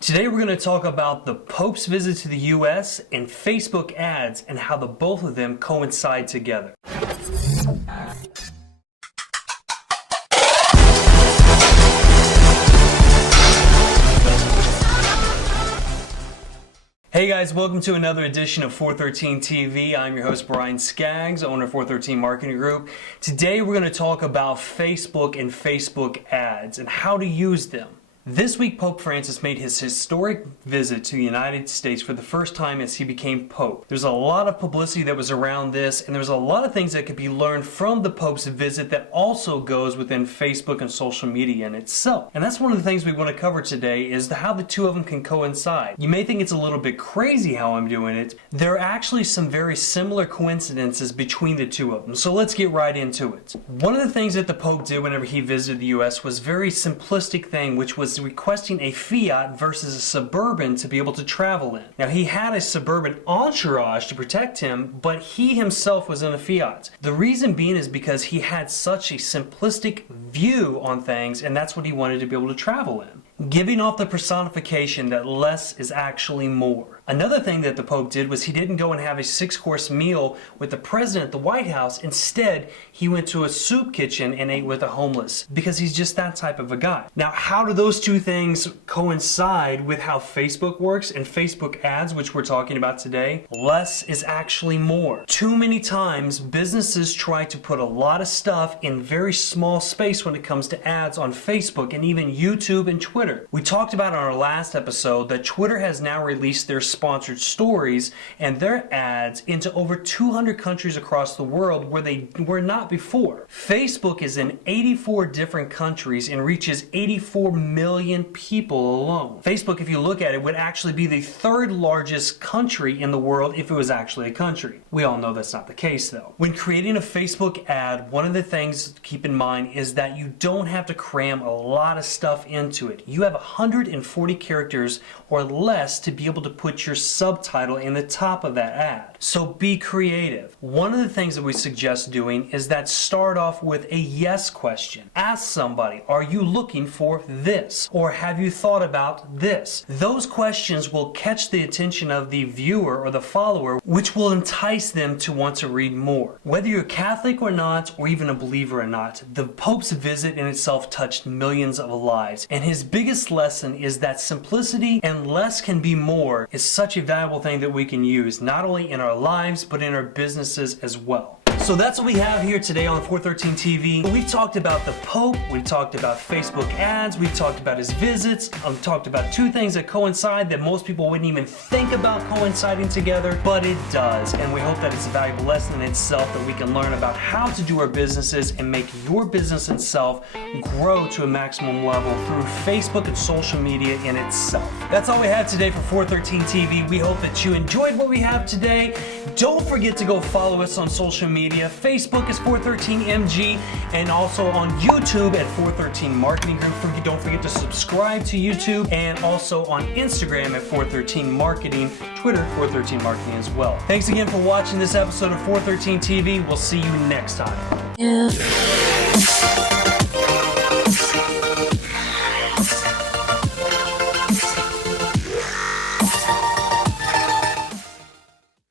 Today we're going to talk about the Pope's visit to the US and Facebook ads and how the both of them coincide together. Hey guys, welcome to another edition of 413 TV. I'm your host Brian Skaggs, owner of 413 Marketing Group. Today we're going to talk about Facebook and Facebook ads and how to use them. This week, Pope Francis made his historic visit to the United States for the first time as he became Pope. There's a lot of publicity that was around this, and there's a lot of things that could be learned from the Pope's visit that also goes within Facebook and social media in itself. And that's one of the things we want to cover today is how the two of them can coincide. You may think it's a little bit crazy how I'm doing it. There are actually some very similar coincidences between the two of them, so let's get right into it. One of the things that the Pope did whenever he visited the US was a very simplistic thing, which was requesting a Fiat versus a Suburban to be able to travel in. Now, he had a Suburban entourage to protect him, but he himself was in a Fiat. The reason being is because he had such a simplistic view on things, and that's what he wanted to be able to travel in. Giving off the personification that less is actually more. Another thing that the Pope did was he didn't go and have a 6-course meal with the president at the White House. Instead, he went to a soup kitchen and ate with a homeless because he's just that type of a guy. Now, how do those two things coincide with how Facebook works and Facebook ads, which we're talking about today? Less is actually more. Too many times, businesses try to put a lot of stuff in very small space when it comes to ads on Facebook and even YouTube and Twitter. We talked about in our last episode that Twitter has now released their sponsored stories and their ads into over 200 countries across the world where they were not before. Facebook is in 84 different countries and reaches 84 million people alone. Facebook, if you look at it, would actually be the third largest country in the world if it was actually a country. We all know that's not the case though. When creating a Facebook ad, one of the things to keep in mind is that you don't have to cram a lot of stuff into it. You have 140 characters or less to be able to put your subtitle in the top of that ad. So be creative. One of the things that we suggest doing is that start off with a yes question. Ask somebody, are you looking for this? Or have you thought about this? Those questions will catch the attention of the viewer or the follower, which will entice them to want to read more. Whether you're Catholic or not, or even a believer or not, the Pope's visit in itself touched millions of lives. And his biggest lesson is that simplicity and less can be more is such a valuable thing that we can use, not only in our lives, but in our businesses as well. So that's what we have here today on 413 TV. We've talked about the Pope, we've talked about Facebook ads, we've talked about his visits, I've talked about two things that coincide that most people wouldn't even think about coinciding together, but it does. And we hope that it's a valuable lesson in itself that we can learn about how to do our businesses and make your business itself grow to a maximum level through Facebook and social media in itself. That's all we have today for 413 TV. We hope that you enjoyed what we have today. Don't forget to go follow us on social media. Facebook is 413MG and also on YouTube at 413 Marketing Group. Don't forget to subscribe to YouTube and also on Instagram at 413 Marketing, Twitter 413 Marketing as well. Thanks again for watching this episode of 413 TV. We'll see you next time. Yeah.